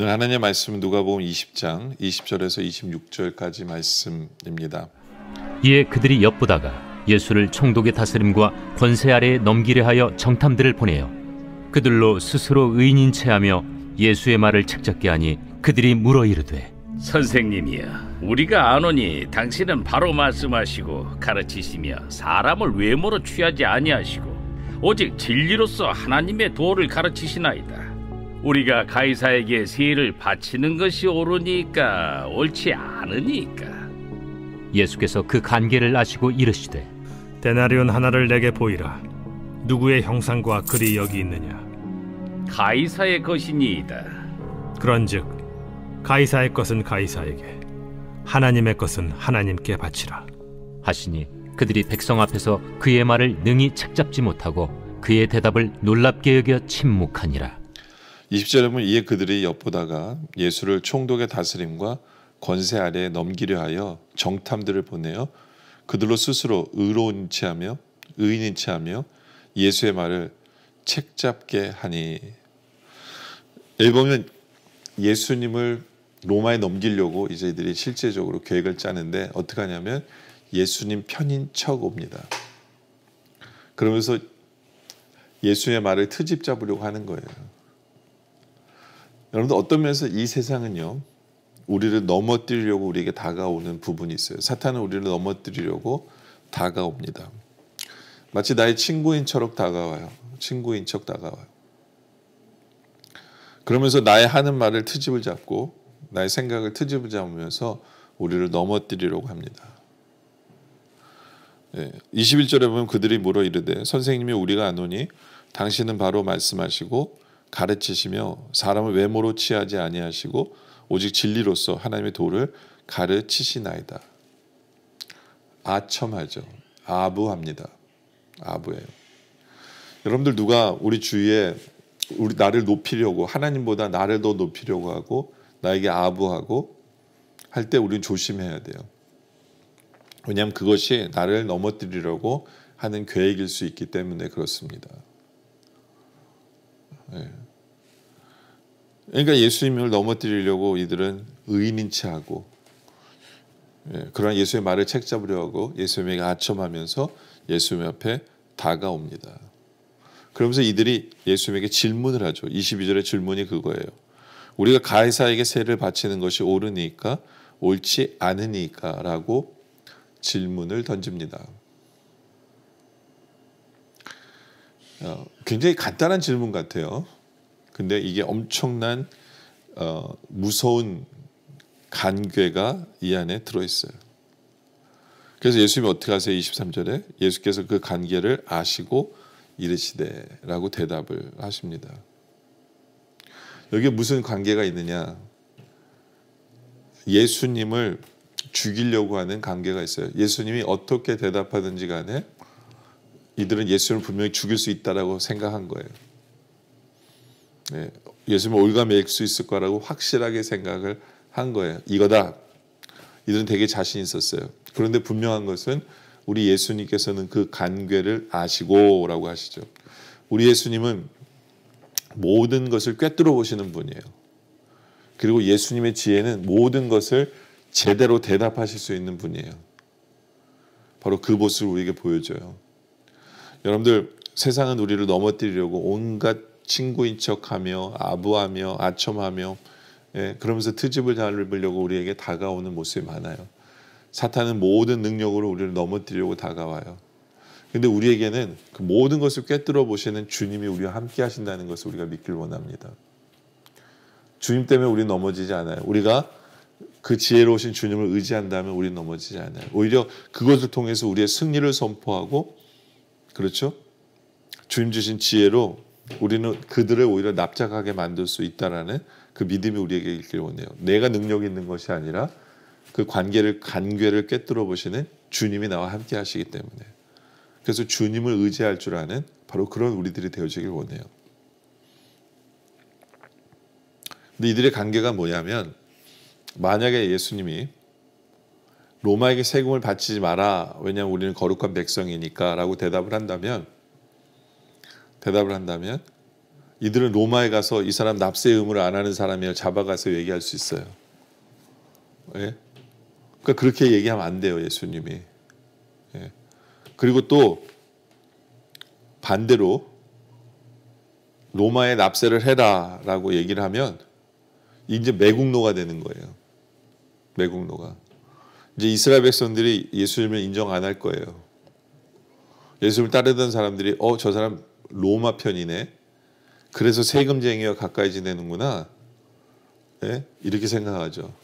오늘 하나님의 말씀은 누가복음 20장 20절에서 26절까지 말씀입니다. 이에 그들이 엿보다가 예수를 총독의 다스림과 권세 아래에 넘기려 하여 정탐들을 보내어 그들로 스스로 의인인 체하며 예수의 말을 책잡게 하니 그들이 물어 이르되 선생님이여, 우리가 아노니 당신은 바로 말씀하시고 가르치시며 사람을 외모로 취하지 아니하시고 오직 진리로서 하나님의 도를 가르치시나이다. 우리가 가이사에게 세를 바치는 것이 옳으니까 옳지 않으니까. 예수께서 그 간계를 아시고 이르시되 데나리온 하나를 내게 보이라. 누구의 형상과 글이 여기 있느냐? 가이사의 것이니이다. 그런즉 가이사의 것은 가이사에게, 하나님의 것은 하나님께 바치라 하시니 그들이 백성 앞에서 그의 말을 능히 책잡지 못하고 그의 대답을 놀랍게 여겨 침묵하니라. 20절에 보면 이에 그들이 엿보다가 예수를 총독의 다스림과 권세 아래에 넘기려 하여 정탐들을 보내어 그들로 스스로 의로운 체하며 의인인 체하며 예수의 말을 책잡게 하니. 여기 보면 예수님을 로마에 넘기려고 이제 이들이 실제적으로 계획을 짜는데 어떻게 하냐면 예수님 편인 척 옵니다. 그러면서 예수의 말을 트집 잡으려고 하는 거예요. 여러분들, 어떤 면에서 이 세상은요, 우리를 넘어뜨리려고 우리에게 다가오는 부분이 있어요. 사탄은 우리를 넘어뜨리려고 다가옵니다. 마치 나의 친구인 척 다가와요. 친구인 척 다가와요. 그러면서 나의 하는 말을 트집을 잡고 나의 생각을 트집을 잡으면서 우리를 넘어뜨리려고 합니다. 21절에 보면 그들이 물어 이르되 선생님이 우리가 아노니 당신은 바로 말씀하시고 가르치시며 사람을 외모로 취하지 아니하시고 오직 진리로서 하나님의 도를 가르치시나이다. 아첨하죠. 아부합니다. 아부예요. 여러분들, 누가 우리 주위에 나를 높이려고, 하나님보다 나를 더 높이려고 하고 나에게 아부하고 할 때 우리는 조심해야 돼요. 왜냐하면 그것이 나를 넘어뜨리려고 하는 계획일 수 있기 때문에 그렇습니다. 그러니까 예수님을 넘어뜨리려고 이들은 의인인 체하고 그러나 예수의 말을 책잡으려 하고 예수님에게 아첨하면서 예수님 앞에 다가옵니다. 그러면서 이들이 예수님에게 질문을 하죠. 22절의 질문이 그거예요. 우리가 가이사에게 세를 바치는 것이 옳으니까 옳지 않으니까 라고 질문을 던집니다. 굉장히 간단한 질문 같아요. 근데 이게 엄청난 무서운 간괴가 이 안에 들어있어요. 그래서 예수님이 어떻게 하세요? 23절에 예수께서 그 간계를 아시고 이르시되 라고 대답을 하십니다. 여기에 무슨 관계가 있느냐? 예수님을 죽이려고 하는 관계가 있어요. 예수님이 어떻게 대답하든지 간에 이들은 예수님을 분명히 죽일 수 있다라고 생각한 거예요. 예수님을 올가맬 수 있을 거라고 확실하게 생각을 한 거예요. 이거다. 이들은 되게 자신 있었어요. 그런데 분명한 것은 우리 예수님께서는 그 간괴를 아시고 라고 하시죠. 우리 예수님은 모든 것을 꿰뚫어 보시는 분이에요. 그리고 예수님의 지혜는 모든 것을 제대로 대답하실 수 있는 분이에요. 바로 그 모습을 우리에게 보여줘요. 여러분들, 세상은 우리를 넘어뜨리려고 온갖 친구인 척하며 아부하며 아첨하며 그러면서 트집을 잡으려고 우리에게 다가오는 모습이 많아요. 사탄은 모든 능력으로 우리를 넘어뜨리려고 다가와요. 근데 우리에게는 그 모든 것을 꿰뚫어 보시는 주님이 우리와 함께 하신다는 것을 우리가 믿길 원합니다. 주님 때문에 우리는 넘어지지 않아요. 우리가 그 지혜로우신 주님을 의지한다면 우리는 넘어지지 않아요. 오히려 그것을 통해서 우리의 승리를 선포하고, 그렇죠? 주님 주신 지혜로 우리는 그들을 오히려 납작하게 만들 수 있다라는 그 믿음이 우리에게 있길 원해요. 내가 능력이 있는 것이 아니라 그 간괴를 꿰뚫어 보시는 주님이 나와 함께 하시기 때문에, 그래서 주님을 의지할 줄 아는 바로 그런 우리들이 되어지길 원해요. 근데 이들의 관계가 뭐냐면, 만약에 예수님이 로마에게 세금을 바치지 마라, 왜냐하면 우리는 거룩한 백성이니까 라고 대답을 한다면 이들은 로마에 가서 이 사람 납세 의무를 안 하는 사람이야 잡아가서 얘기할 수 있어요. 예? 그러니까 그렇게 얘기하면 안 돼요, 예수님이. 예. 그리고 또 반대로 로마에 납세를 해라라고 얘기를 하면 이제 매국노가 되는 거예요. 매국노가. 이제 이스라엘 백성들이 예수님을 인정 안 할 거예요. 예수님을 따르던 사람들이 저 사람 로마 편이네. 그래서 세금쟁이와 가까이 지내는구나. 예? 이렇게 생각하죠.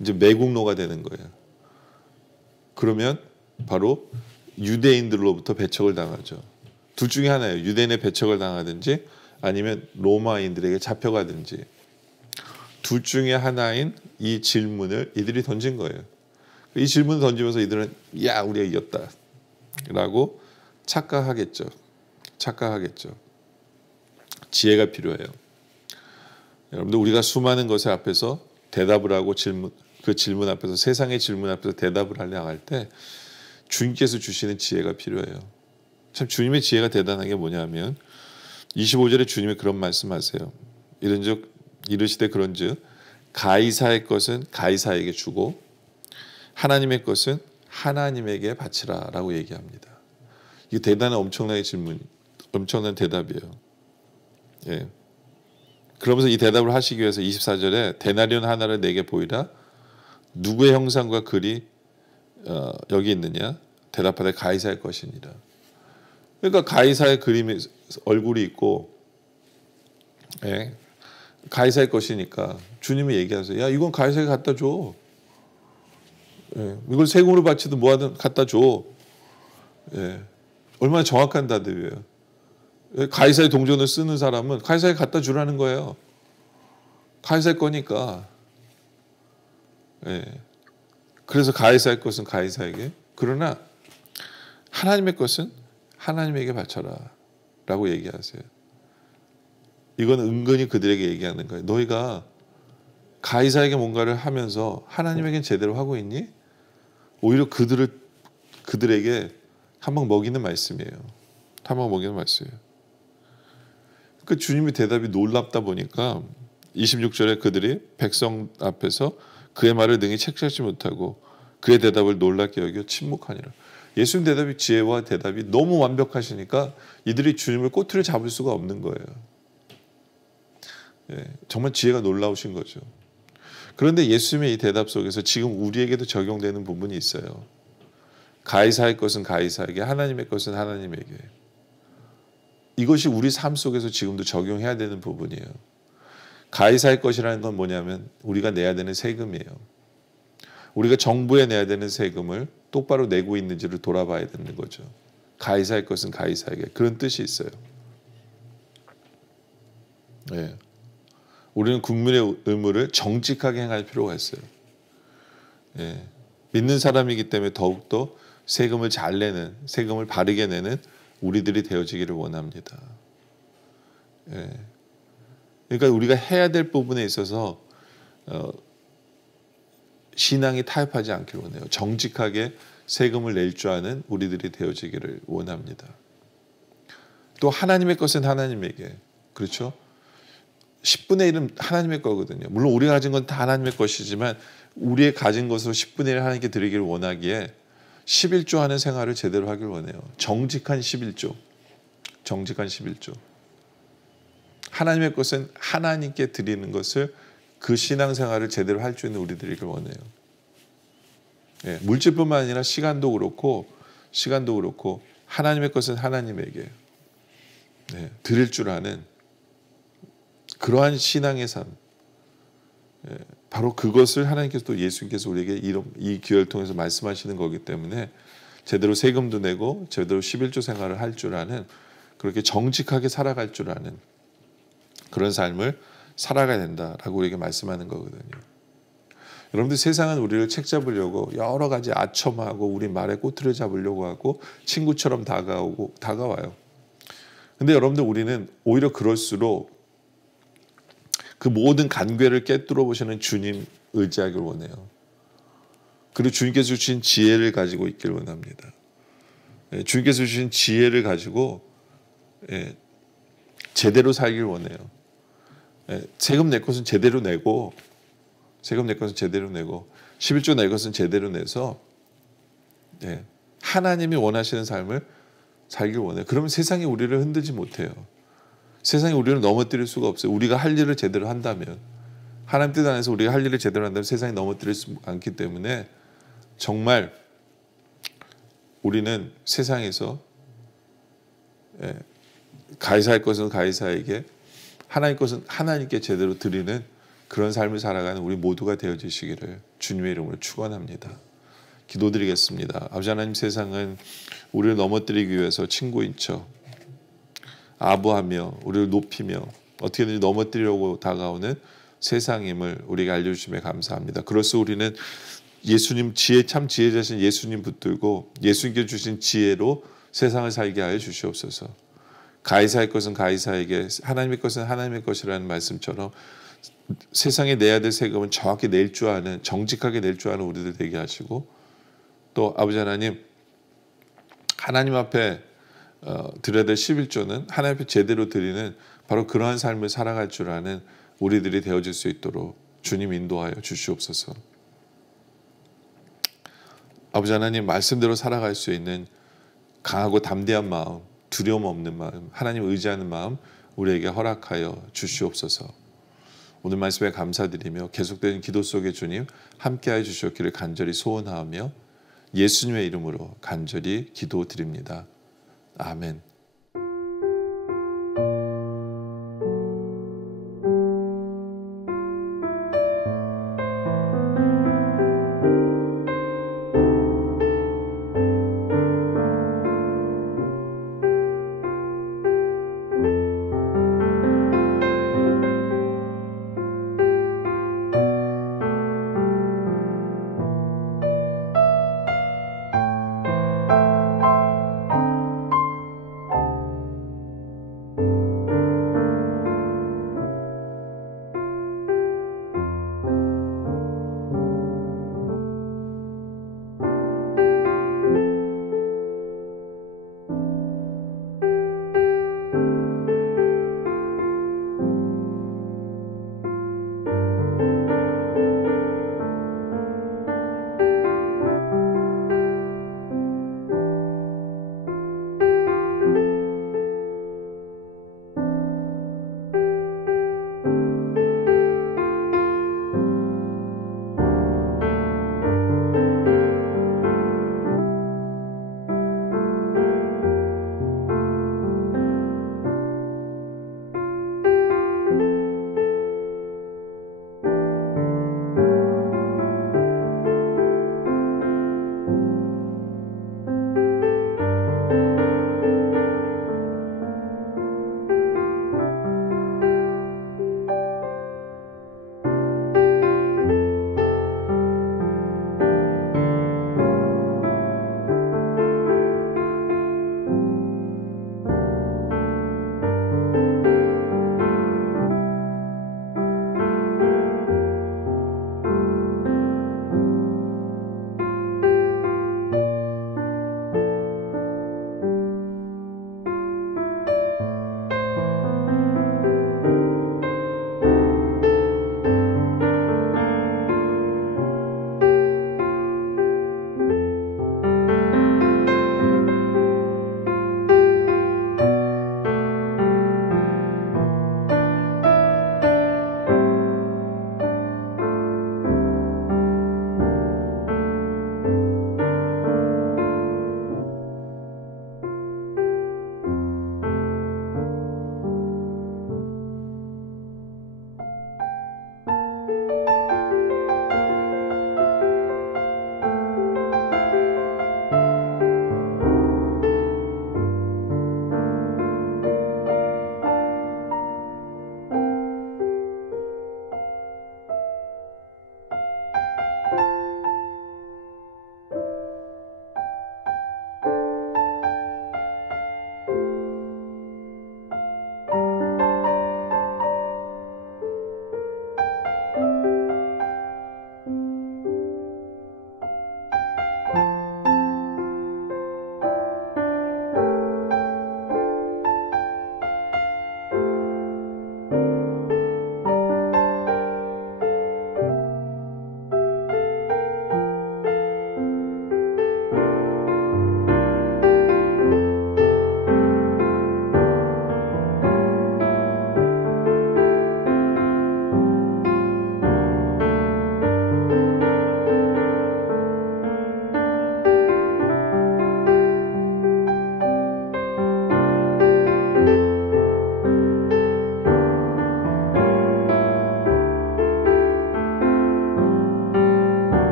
이제 매국노가 되는 거예요. 그러면 바로 유대인들로부터 배척을 당하죠. 둘 중에 하나예요. 유대인의 배척을 당하든지 아니면 로마인들에게 잡혀가든지. 둘 중에 하나인 이 질문을 이들이 던진 거예요. 이 질문을 던지면서 이들은 야 우리가 이겼다 라고 착각하겠죠. 지혜가 필요해요. 여러분들 우리가 수많은 것을 앞에서 대답을 하고 그 질문 앞에서 세상의 질문 앞에서 대답을 하려 할 때 주님께서 주시는 지혜가 필요해요. 참 주님의 지혜가 대단한 게 뭐냐면 25절에 주님이 그런 말씀하세요. 이르시되 그런즉 가이사의 것은 가이사에게 주고 하나님의 것은 하나님에게 바치라라고 얘기합니다. 이게 대단한 엄청난 대답이에요. 예. 그러면서 이 대답을 하시기 위해서 24절에 데나리온 하나를 내게 보이라. 누구의 형상과 글이 여기 있느냐? 대답하되 가이사의 것이니라. 그러니까 가이사의 그림이 얼굴이 있고, 예. 가이사의 것이니까 주님이 얘기하세요. 야 이건 가이사에게 갖다 줘. 예. 이걸 세금으로 바치든 뭐하든 갖다 줘. 예. 얼마나 정확한 대답이에요. 가이사의 동전을 쓰는 사람은 가이사에게 갖다 주라는 거예요. 가이사의 거니까. 예. 그래서 가이사의 것은 가이사에게, 그러나 하나님의 것은 하나님에게 바쳐라 라고 얘기하세요. 이건 은근히 그들에게 얘기하는 거예요. 너희가 가이사에게 뭔가를 하면서 하나님에겐 제대로 하고 있니? 오히려 그들에게 한방 먹이는 말씀이에요. 한방 먹이는 말씀이에요. 그 주님의 대답이 놀랍다 보니까 26절에 그들이 백성 앞에서 그의 말을 능히 책잡지 못하고 그의 대답을 놀랍게 여겨 침묵하니라. 예수님 대답이 지혜와 대답이 너무 완벽하시니까 이들이 주님을 꼬투리를 잡을 수가 없는 거예요. 예, 정말 지혜가 놀라우신 거죠. 그런데 예수님의 이 대답 속에서 지금 우리에게도 적용되는 부분이 있어요. 가이사의 것은 가이사에게, 하나님의 것은 하나님에게. 이것이 우리 삶 속에서 지금도 적용해야 되는 부분이에요. 가이사의 것이라는 건 뭐냐면 우리가 내야 되는 세금이에요. 우리가 정부에 내야 되는 세금을 똑바로 내고 있는지를 돌아봐야 되는 거죠. 가이사의 것은 가이사에게. 그런 뜻이 있어요. 예. 우리는 국민의 의무를 정직하게 행할 필요가 있어요. 예. 믿는 사람이기 때문에 더욱더 세금을 잘 내는, 세금을 바르게 내는 우리들이 되어지기를 원합니다. 예. 그러니까 우리가 해야 될 부분에 있어서 신앙이 타협하지 않기를 원해요. 정직하게 세금을 낼 줄 아는 우리들이 되어지기를 원합니다. 또 하나님의 것은 하나님에게. 그렇죠? 10분의 1은 하나님의 거거든요. 물론 우리가 가진 건 다 하나님의 것이지만 우리의 가진 것으로 10분의 1을 하나님께 드리기를 원하기에 11조 하는 생활을 제대로 하길 원해요. 정직한 11조. 정직한 11조. 하나님의 것은 하나님께 드리는 것을 그 신앙생활을 제대로 할 수 있는 우리들이길 원해요. 예, 물질뿐만 아니라 시간도 그렇고 하나님의 것은 하나님에게 드릴 줄 아는 그러한 신앙의 삶. 예, 바로 그것을 하나님께서 또 예수님께서 우리에게 이 기회를 통해서 말씀하시는 거기 때문에 제대로 세금도 내고 제대로 11조 생활을 할 줄 아는, 그렇게 정직하게 살아갈 줄 아는 그런 삶을 살아가야 된다라고 우리에게 말씀하는 거거든요. 여러분들 세상은 우리를 책잡으려고 여러 가지 아첨하고 우리 말에 꼬투리를 잡으려고 하고 친구처럼 다가와요. 근데 여러분들 우리는 오히려 그럴수록 그 모든 간괴를 깨뚫어 보시는 주님 의지하길 원해요. 그리고 주님께서 주신 지혜를 가지고 있길 원합니다. 주님께서 주신 지혜를 가지고 제대로 살길 원해요. 세금 낼 것은 제대로 내고, 세금 낼 것은 제대로 내고, 11조 낼 것은 제대로 내서 하나님이 원하시는 삶을 살길 원해요. 그러면 세상이 우리를 흔들지 못해요. 세상이 우리를 넘어뜨릴 수가 없어요. 우리가 할 일을 제대로 한다면, 하나님 뜻 안에서 우리가 할 일을 제대로 한다면 세상이 넘어뜨릴 수 않기 때문에 정말 우리는 세상에서 가이사의 것은 가이사에게, 하나님 것은 하나님께 제대로 드리는 그런 삶을 살아가는 우리 모두가 되어지시기를 주님의 이름으로 축원합니다. 기도드리겠습니다. 아버지 하나님, 세상은 우리를 넘어뜨리기 위해서 친구인 척 아부하며 우리를 높이며 어떻게든지 넘어뜨리려고 다가오는 세상임을 우리가 알려주심에 감사합니다. 그로써 우리는 예수님 참 지혜자신 예수님 붙들고 예수님께 주신 지혜로 세상을 살게 하여 주시옵소서. 가이사의 것은 가이사에게, 하나님의 것은 하나님의 것이라는 말씀처럼 세상에 내야 될 세금은 정확히 낼 줄 아는, 정직하게 낼 줄 아는 우리들 되게 하시고, 또 아버지 하나님, 하나님 앞에 드려야 될 11조는 하나님 앞에 제대로 드리는 바로 그러한 삶을 살아갈 줄 아는 우리들이 되어질 수 있도록 주님 인도하여 주시옵소서. 아버지 하나님, 말씀대로 살아갈 수 있는 강하고 담대한 마음, 두려움 없는 마음, 하나님 의지하는 마음 우리에게 허락하여 주시옵소서. 오늘 말씀에 감사드리며 계속되는 기도 속에 주님 함께하여 주시옵기를 간절히 소원하며 예수님의 이름으로 간절히 기도드립니다. 아멘.